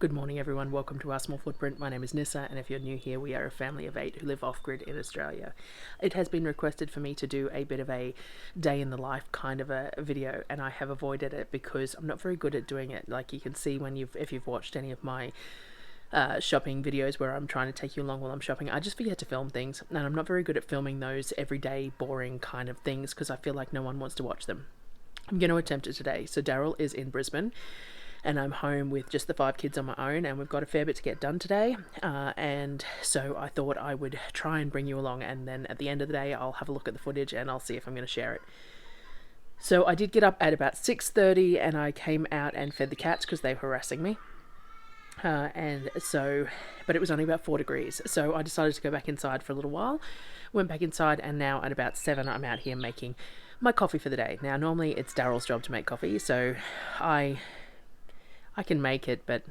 Good morning everyone, welcome to Our Small Footprint. My name is Nyssa, and if you're new here, we are a family of 8 who live off-grid in Australia. It has been requested for me to do a bit of a day in the life kind of a video, and I have avoided it because I'm not very good at doing it. Like you can see if you've watched any of my shopping videos where I'm trying to take you along while I'm shopping, I just forget to film things, and I'm not very good at filming those everyday boring kind of things because I feel like no one wants to watch them. I'm going to attempt it today. So Darryl is in Brisbane and I'm home with just the 5 kids on my own, and we've got a fair bit to get done today, and so I thought I would try and bring you along, and then at the end of the day I'll have a look at the footage and I'll see if I'm going to share it. So I did get up at about 6:30 and I came out and fed the cats because they were harassing me, but it was only about 4 degrees, so I decided to go back inside for a little while. Went back inside, and now at about 7 I'm out here making my coffee for the day. Now normally it's Darryl's job to make coffee, so I can make it, but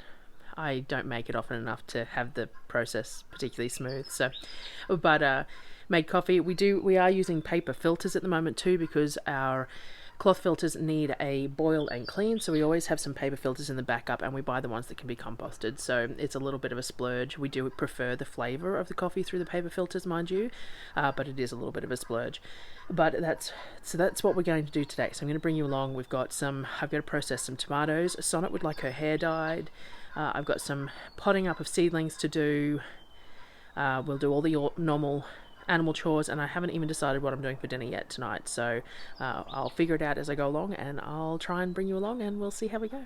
I don't make it often enough to have the process particularly smooth. Made coffee. We are using paper filters at the moment too, because our cloth filters need a boil and clean, so we always have some paper filters in the backup, and we buy the ones that can be composted, so it's a little bit of a splurge. We do prefer the flavour of the coffee through the paper filters, mind you, but it is a little bit of a splurge. But that's what we're going to do today. So I'm going to bring you along. I've got to process some tomatoes. Sonnet would like her hair dyed. I've got some potting up of seedlings to do. We'll do all the normal animal chores, and I haven't even decided what I'm doing for dinner yet tonight, so I'll figure it out as I go along, and I'll try and bring you along, and we'll see how we go.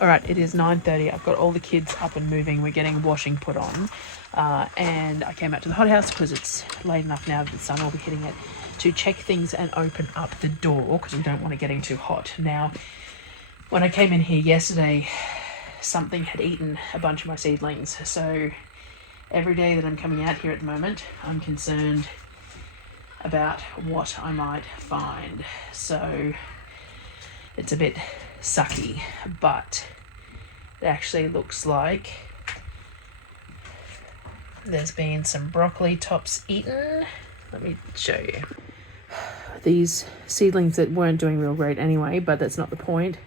Alright, it is 9:30. I've got all the kids up and moving. We're getting washing put on. And I came out to the hothouse because it's late enough now that the sun will be hitting it, to check things and open up the door because we don't want it getting too hot. Now, when I came in here yesterday, something had eaten a bunch of my seedlings. So every day that I'm coming out here at the moment, I'm concerned about what I might find. So it's a bit sucky, but it actually looks like there's been some broccoli tops eaten. Let me show you. These seedlings that weren't doing real great anyway, but that's not the point,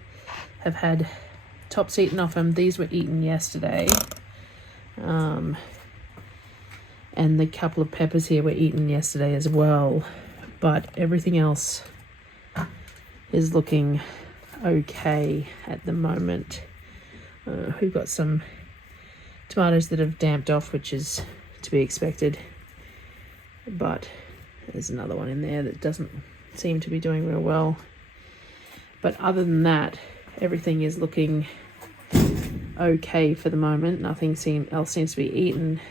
have had tops eaten off them. These were eaten yesterday, and the couple of peppers here were eaten yesterday as well, but everything else is looking okay at the moment. We've got some tomatoes that have damped off, which is to be expected, but there's another one in there that doesn't seem to be doing real well. But other than that, everything is looking okay for the moment. Nothing else seems to be eaten.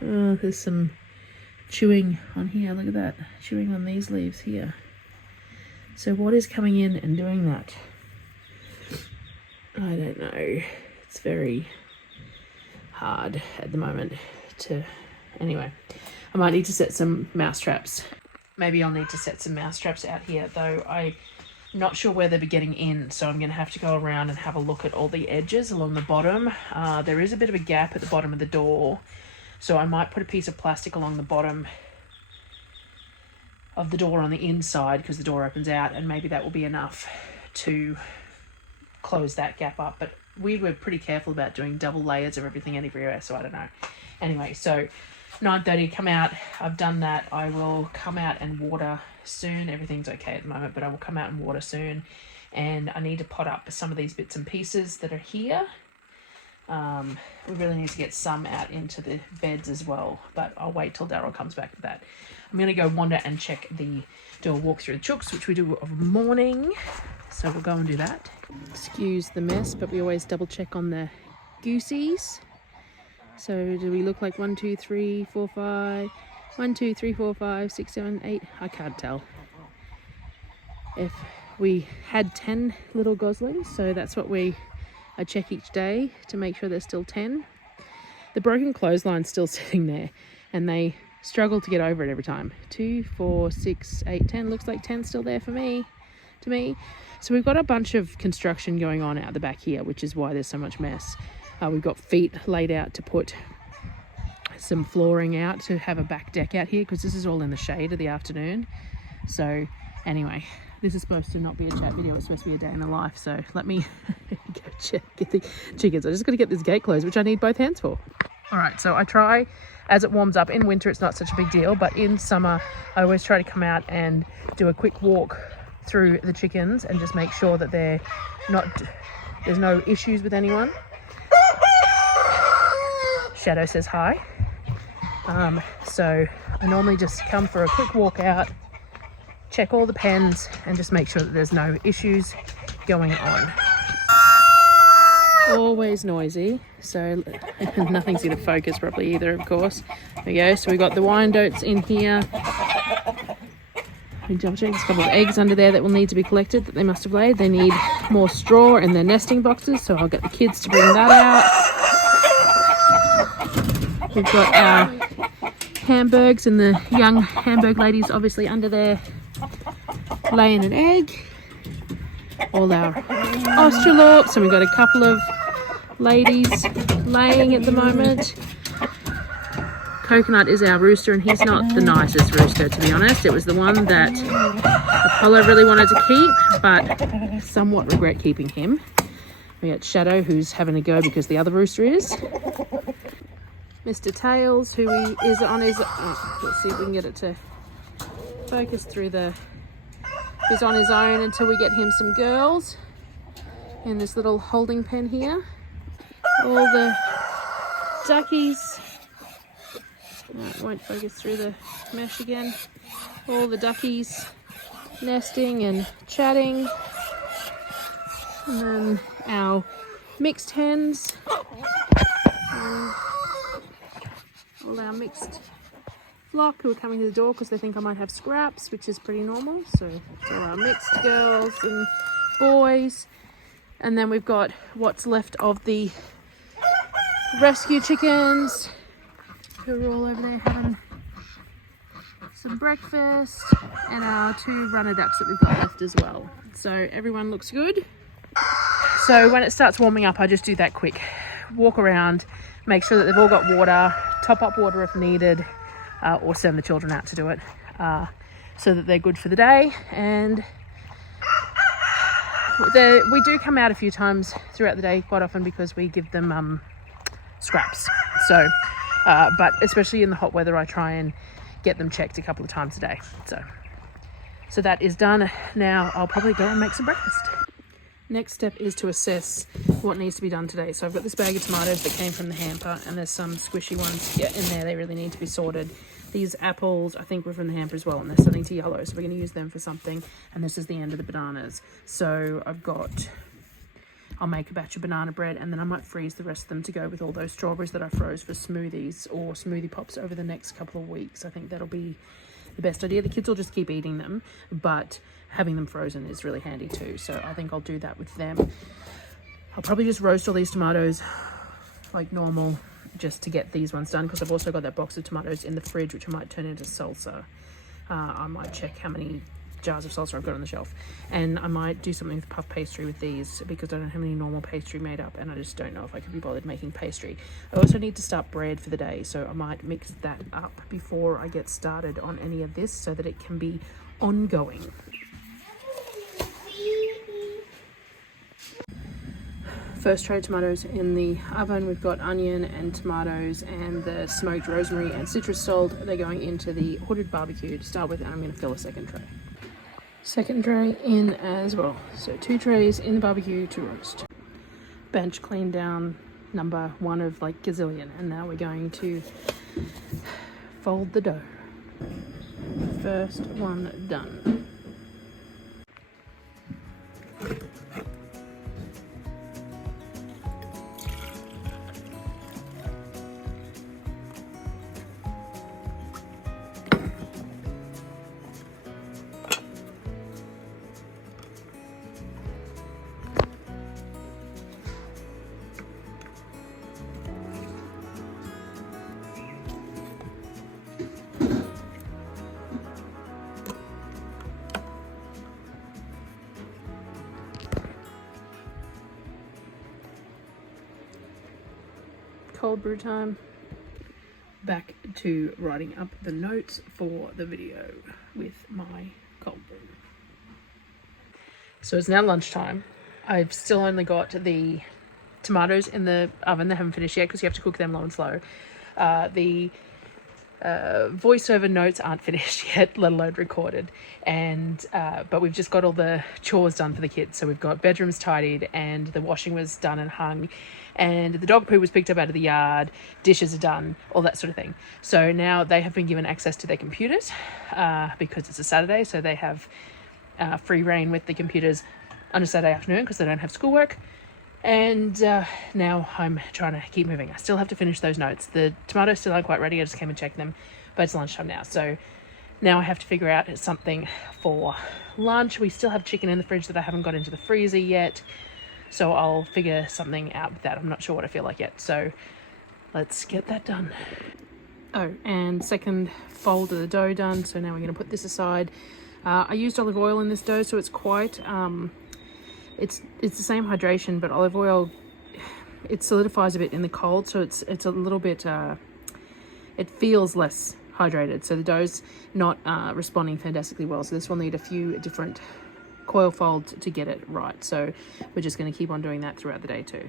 There's some chewing on here. Look at that, chewing on these leaves here. So what is coming in and doing that? I don't know. It's very hard at the moment to... Anyway, I might need to set some mouse traps. Maybe I'll need to set some mouse traps out here, though I'm not sure where they'll be getting in, so I'm going to have to go around and have a look at all the edges along the bottom. There is a bit of a gap at the bottom of the door, so I might put a piece of plastic along the bottom of the door on the inside, because the door opens out, and maybe that will be enough to close that gap up. But we were pretty careful about doing double layers of everything everywhere, so I don't know. Anyway, so 9:30, come out. I've done that. I will come out and water soon. Everything's okay at the moment, but I will come out and water soon, and I need to pot up some of these bits and pieces that are here. We really need to get some out into the beds as well, but I'll wait till Darryl comes back for that. I'm going to go wander and do a walk through the chooks, which we do of a morning. So we'll go and do that. Excuse the mess, but we always double check on the goosies. So do we look like 1, 2, 3, 4, 5? 1, 2, 3, 4, 5, 6, 7, 8. I can't tell. If we had 10 little goslings, so that's what I check each day to make sure there's still 10. The broken clothesline's still sitting there, and they struggle to get over it every time. 2, 4, 6, 8, 10. Looks like 10 still there for me. To me. So we've got a bunch of construction going on out the back here, which is why there's so much mess. We've got feet laid out to put some flooring out to have a back deck out here, because this is all in the shade of the afternoon. So anyway, this is supposed to not be a chat video, it's supposed to be a day in the life. So let me go get the chickens. I just got to get this gate closed, which I need both hands for. All right, so I try, as it warms up. In winter it's not such a big deal, but in summer I always try to come out and do a quick walk through the chickens and just make sure that there's no issues with anyone. Shadow says hi. So I normally just come for a quick walk out, check all the pens, and just make sure that there's no issues going on. Always noisy, so nothing's going to focus properly either, of course. There we go. So we've got the Wyandottes in here. Double check, there's a couple of eggs under there that will need to be collected that they must have laid. They need more straw in their nesting boxes, so I'll get the kids to bring that out. We've got our Hamburgs and the young Hamburg ladies obviously under there laying an egg. All our Australorps, and we've got a couple of ladies laying at the moment. Coconut is our rooster, and he's not the nicest rooster, to be honest. It was the one that Apollo really wanted to keep, but somewhat regret keeping him. We got Shadow, who's having a go because the other rooster is. Mr. Tails, who is on his... let's see if we can get it to focus through the... He's on his own until we get him some girls in this little holding pen here. All the duckies... it won't focus through the mesh again. All the duckies nesting and chatting. And then our mixed hens. All our mixed flock who are coming to the door because they think I might have scraps, which is pretty normal. So it's all our mixed girls and boys. And then we've got what's left of the rescue chickens, who are all over there having some breakfast, and our 2 runner ducks that we've got left as well. So everyone looks good. So when it starts warming up, I just do that quick walk around, make sure that they've all got water, top up water if needed, or send the children out to do it, so that they're good for the day. And we do come out a few times throughout the day quite often because we give them scraps. So but especially in the hot weather, I try and get them checked a couple of times a day. So that is done. Now I'll probably go and make some breakfast. Next step is to assess what needs to be done today. So I've got this bag of tomatoes that came from the hamper, and there's some squishy ones in there. They really need to be sorted. These apples, I think, were from the hamper as well, and they're starting to yellow, so we're going to use them for something. And this is the end of the bananas. So I'll make a batch of banana bread, and then I might freeze the rest of them to go with all those strawberries that I froze for smoothies or smoothie pops over the next couple of weeks. I think that'll be the best idea. The kids will just keep eating them, but having them frozen is really handy too. So I think I'll do that with them. I'll probably just roast all these tomatoes like normal just to get these ones done, because I've also got that box of tomatoes in the fridge, which I might turn into salsa. I might check how many jars of salsa I've got on the shelf, and I might do something with puff pastry with these because I don't have any normal pastry made up, and I just don't know if I could be bothered making pastry. I also need to start bread for the day, so I might mix that up before I get started on any of this so that it can be ongoing. First tray of tomatoes in the oven. We've got onion and tomatoes and the smoked rosemary and citrus salt. They're going into the hooded barbecue to start with, and I'm going to fill a second tray. Second tray in as well. So 2 trays in the barbecue to roast. Bench cleaned down, number 1 of like gazillion, and now we're going to fold the dough. First one done. cold brew time. Back to writing up the notes for the video with my cold brew. So it's now lunchtime. I've still only got the tomatoes in the oven. They haven't finished yet because you have to cook them low and slow. The voiceover notes aren't finished yet, let alone recorded. And but we've just got all the chores done for the kids. So we've got bedrooms tidied, and the washing was done and hung, and the dog poo was picked up out of the yard, dishes are done, all that sort of thing. So now they have been given access to their computers because it's a Saturday, so they have free reign with the computers on a Saturday afternoon because they don't have schoolwork. And now I'm trying to keep moving. I still have to finish those notes. The tomatoes still aren't quite ready. I just came and checked them, but it's lunchtime now. So now I have to figure out something for lunch. We still have chicken in the fridge that I haven't got into the freezer yet. So I'll figure something out with that. I'm not sure what I feel like yet. So let's get that done. Oh, and second fold of the dough done. So now we're going to put this aside. I used olive oil in this dough, so it's quite... It's the same hydration, but olive oil, it solidifies a bit in the cold, so it's a little bit, it feels less hydrated. So the dough's not responding fantastically well. So this will need a few different coil folds to get it right. So we're just going to keep on doing that throughout the day too.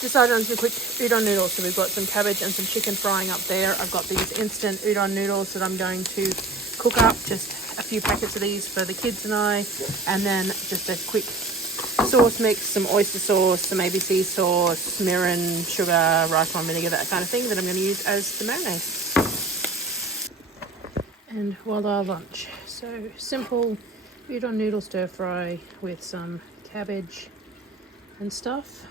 Decided on some quick udon noodles. So we've got some cabbage and some chicken frying up there. I've got these instant udon noodles that I'm going to cook up, just a few packets of these for the kids and I, and then just a quick sauce mix, some oyster sauce, some ABC sauce, mirin, sugar, rice wine vinegar, that kind of thing that I'm going to use as the marinade. And voila, lunch. So simple udon noodle stir fry with some cabbage and stuff.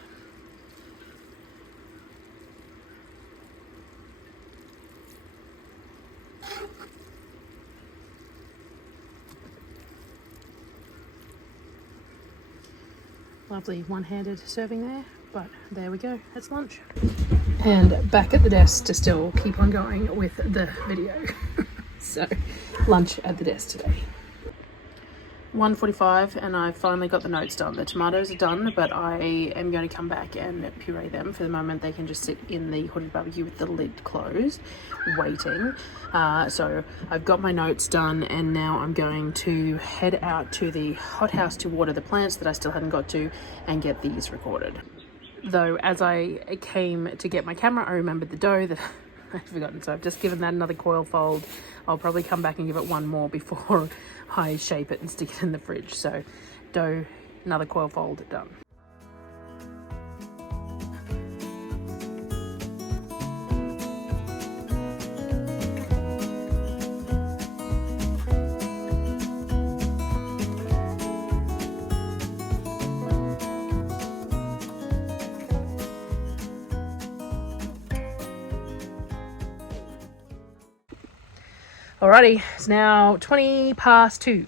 Lovely one-handed serving there, but there we go, that's lunch. And back at the desk to still keep on going with the video. So lunch at the desk today. 1:45 and I finally got the notes done. The tomatoes are done, but I am going to come back and puree them. For the moment they can just sit in the hooded barbecue with the lid closed, waiting. So I've got my notes done, and now I'm going to head out to the hothouse to water the plants that I still hadn't got to and get these recorded. Though as I came to get my camera, I remembered the dough that I'd forgotten, so I've just given that another coil fold. I'll probably come back and give it one more before I shape it and stick it in the fridge. So dough, another coil fold done. Alrighty, it's now 2:20.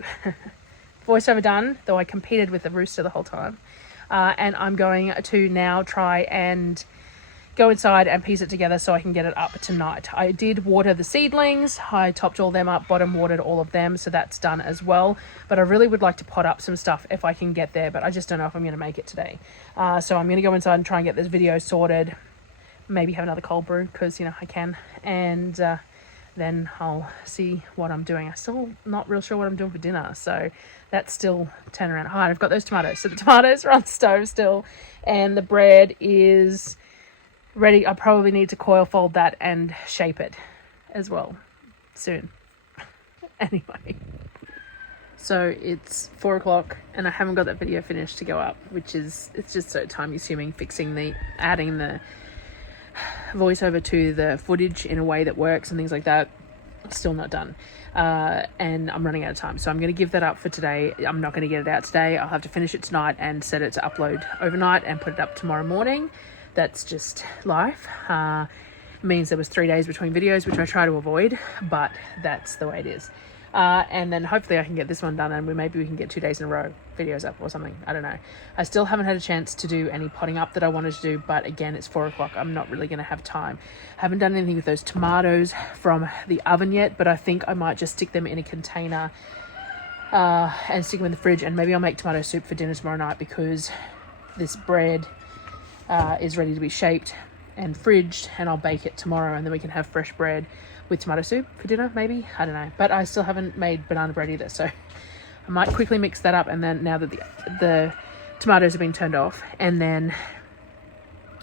Voiceover done, though I competed with the rooster the whole time. And I'm going to now try and go inside and piece it together so I can get it up tonight. I did water the seedlings. I topped all them up, bottom watered all of them, so that's done as well. But I really would like to pot up some stuff if I can get there, but I just don't know if I'm going to make it today. So I'm going to go inside and try and get this video sorted. Maybe have another cold brew, because, you know, I can. And then I'll see what I'm doing. I'm still not real sure what I'm doing for dinner, so that's still turn around. Hi, I've got those tomatoes. So the tomatoes are on the stove still, and the bread is ready. I probably need to coil fold that and shape it as well soon. Anyway, so it's 4 o'clock and I haven't got that video finished to go up, which is, it's just so time consuming fixing adding the voiceover to the footage in a way that works and things like that. Still not done, and I'm running out of time, so I'm going to give that up for today. I'm not going to get it out today. I'll have to finish it tonight and set it to upload overnight and put it up tomorrow morning. That's just life. It means there was 3 days between videos, which I try to avoid, but that's the way it is. And then hopefully I can get this one done, and maybe we can get 2 days in a row videos up or something. I don't know. I still haven't had a chance to do any potting up that I wanted to do, but again, it's 4 o'clock. I'm not really going to have time. I haven't done anything with those tomatoes from the oven yet, but I think I might just stick them in a container and stick them in the fridge, and maybe I'll make tomato soup for dinner tomorrow night, because this bread is ready to be shaped. and fridged, and I'll bake it tomorrow, and then we can have fresh bread with tomato soup for dinner, maybe. I don't know, but I still haven't made banana bread either, so I might quickly mix that up, and then now that the tomatoes have been turned off, and then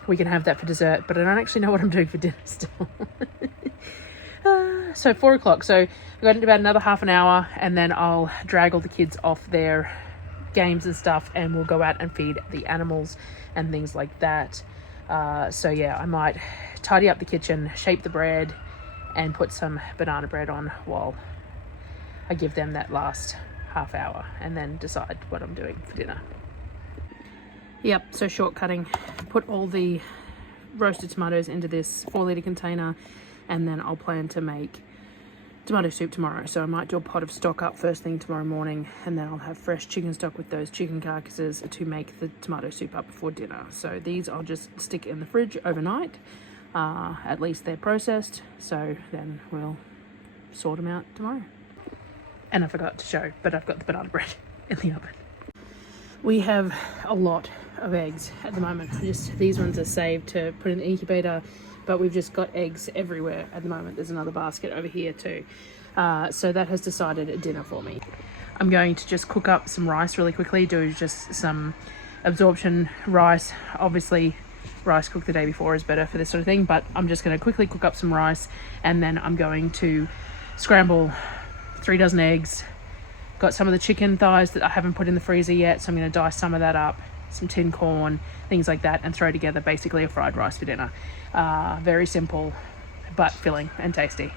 we can have that for dessert. But I don't actually know what I'm doing for dinner still. So 4 o'clock, so I've got about another half an hour, and then I'll drag all the kids off their games and stuff, and we'll go out and feed the animals and things like that. So yeah, I might tidy up the kitchen, shape the bread, and put some banana bread on while I give them that last half hour, and then decide what I'm doing for dinner. Yep, so shortcutting, put all the roasted tomatoes into this 4-litre container, and then I'll plan to make tomato soup tomorrow. So I might do a pot of stock up first thing tomorrow morning, and then I'll have fresh chicken stock with those chicken carcasses to make the tomato soup up before dinner. So these I'll just stick in the fridge overnight. At least they're processed, so then we'll sort them out tomorrow. And I forgot to show, but I've got the banana bread in the oven. We have a lot of eggs at the moment. Just these ones are saved to put in the incubator, but we've just got eggs everywhere at the moment. There's another basket over here too. So that has decided a dinner for me. I'm going to just cook up some rice really quickly, do just some absorption rice. Obviously, rice cooked the day before is better for this sort of thing, but I'm just going to quickly cook up some rice, and then I'm going to scramble 3 dozen eggs. Got some of the chicken thighs that I haven't put in the freezer yet, so I'm going to dice some of that up, some tin corn, things like that, and throw together basically a fried rice for dinner. Very simple, but filling and tasty,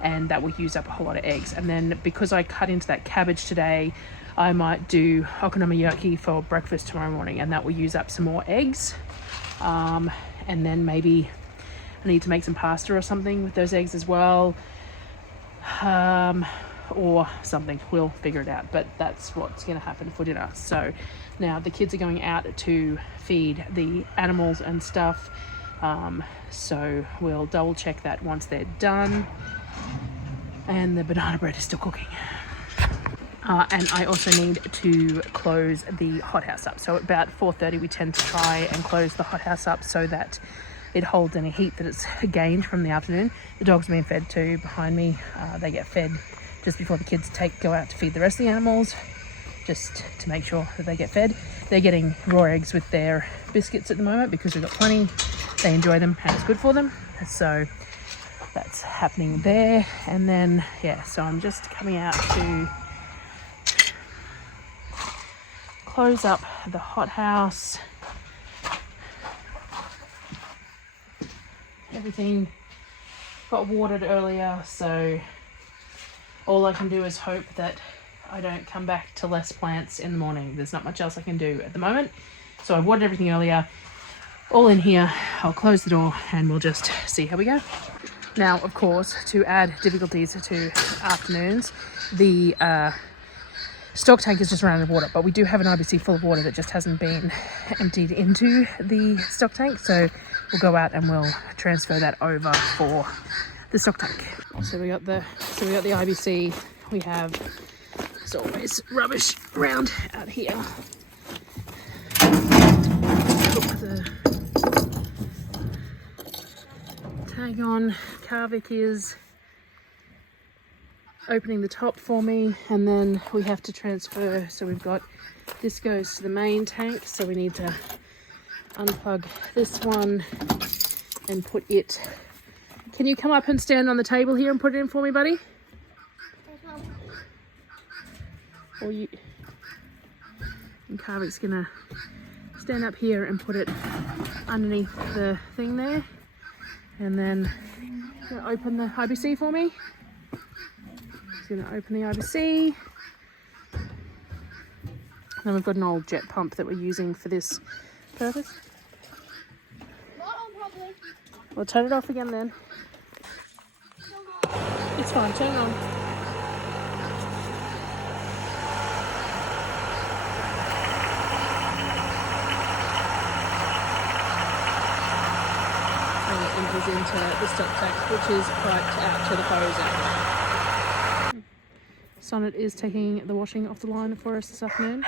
and that will use up a whole lot of eggs. And then because I cut into that cabbage today, I might do okonomiyaki for breakfast tomorrow morning, and that will use up some more eggs. And then maybe I need to make some pasta or something with those eggs as well. Or something, we'll figure it out, but that's what's going to happen for dinner. So now the kids are going out to feed the animals and stuff, so we'll double check that once they're done. And the banana bread is still cooking. And I also need to close the hothouse up. So about 4:30 we tend to try and close the hothouse up so that it holds any heat that it's gained from the afternoon. The dogs are being fed too behind me. They get fed just before the kids go out to feed the rest of the animals, just to make sure that they get fed. They're getting raw eggs with their biscuits at the moment because we've got plenty. They enjoy them and it's good for them. So that's happening there. And then, yeah, so I'm just coming out to close up the hothouse. Everything got watered earlier, so all I can do is hope that I don't come back to less plants in the morning. There's not much else I can do at the moment. So I watered everything earlier. All in here. I'll close the door and we'll just see how we go. Now, of course, to add difficulties to afternoons, the stock tank is just run out of water, but we do have an IBC full of water that just hasn't been emptied into the stock tank. So we'll go out and we'll transfer that over for the stock tank. So we got the IBC. We have, as always, rubbish around out here. Put the tag on. Kavik is opening the top for me, and then we have to transfer. So we've got this goes to the main tank, so we need to unplug this one and put it. Can you come up and stand on the table here and put it in for me, buddy? Or you. And Kavik's gonna stand up here and put it underneath the thing there, and then gonna open the IBC for me. He's gonna open the IBC. Then we've got an old jet pump that we're using for this purpose. We'll turn it off again then. It's fine, turn it on. And it enters into the stock tank, which is piped out to the hose area. Sonnet is taking the washing off the line for us this afternoon.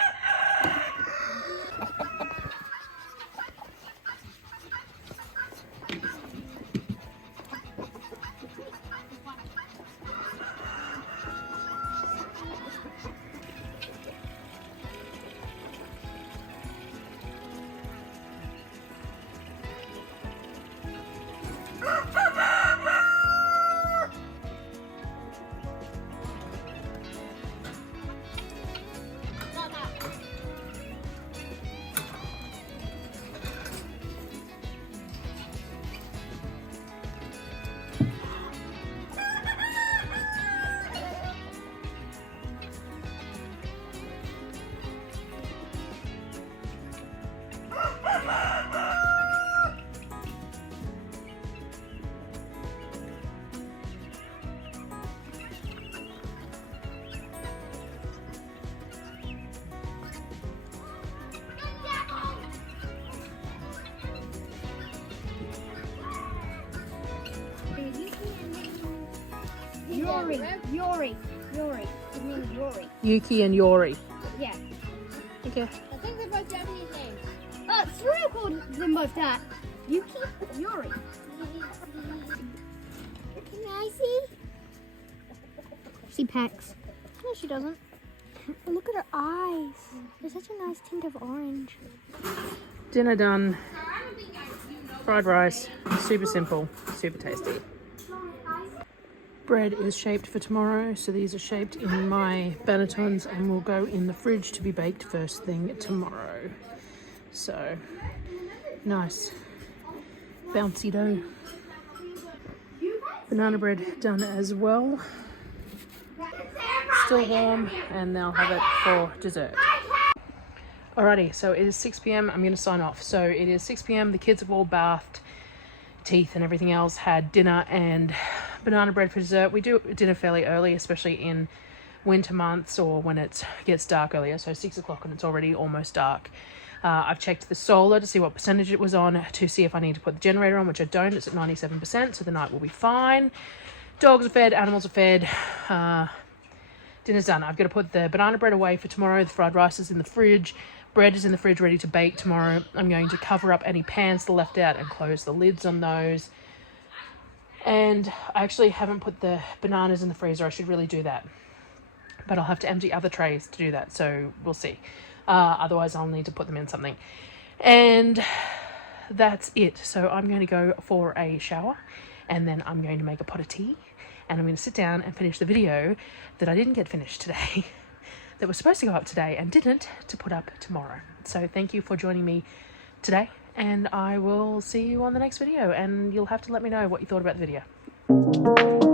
Yori. It means Yori. Yuki and Yori. Yeah. Okay. I think they're both Japanese names. Surreal called them both that. Yuki, Yori. Can I see? She pecks. No, she doesn't. Look at her eyes. They're such a nice tint of orange. Dinner done. Fried rice. Super simple. Super tasty. Bread is shaped for tomorrow, so these are shaped in my bannetons and will go in the fridge to be baked first thing tomorrow. So, nice bouncy dough. Banana bread done as well. Still warm, and they'll have it for dessert. Alrighty, so it is 6 p.m. I'm going to sign off. So it is 6 p.m. The kids have all bathed, teeth and everything else, had dinner and banana bread for dessert. We do dinner fairly early, especially in winter months or when it gets dark earlier. So 6 o'clock and it's already almost dark. I've checked the solar to see what percentage it was on, to see if I need to put the generator on, which I don't. It's at 97%, so the night will be fine. Dogs are fed, animals are fed. Dinner's done. I've got to put the banana bread away for tomorrow. The fried rice is in the fridge. Bread is in the fridge ready to bake tomorrow. I'm going to cover up any pans that are left out and close the lids on those. And I actually haven't put the bananas in the freezer. I should really do that. But I'll have to empty other trays to do that, so we'll see. Otherwise, I'll need to put them in something. And that's it. So I'm going to go for a shower, and then I'm going to make a pot of tea, and I'm going to sit down and finish the video that I didn't get finished today, that was supposed to go up today and didn't, to put up tomorrow. So thank you for joining me today, and I will see you on the next video, and you'll have to let me know what you thought about the video.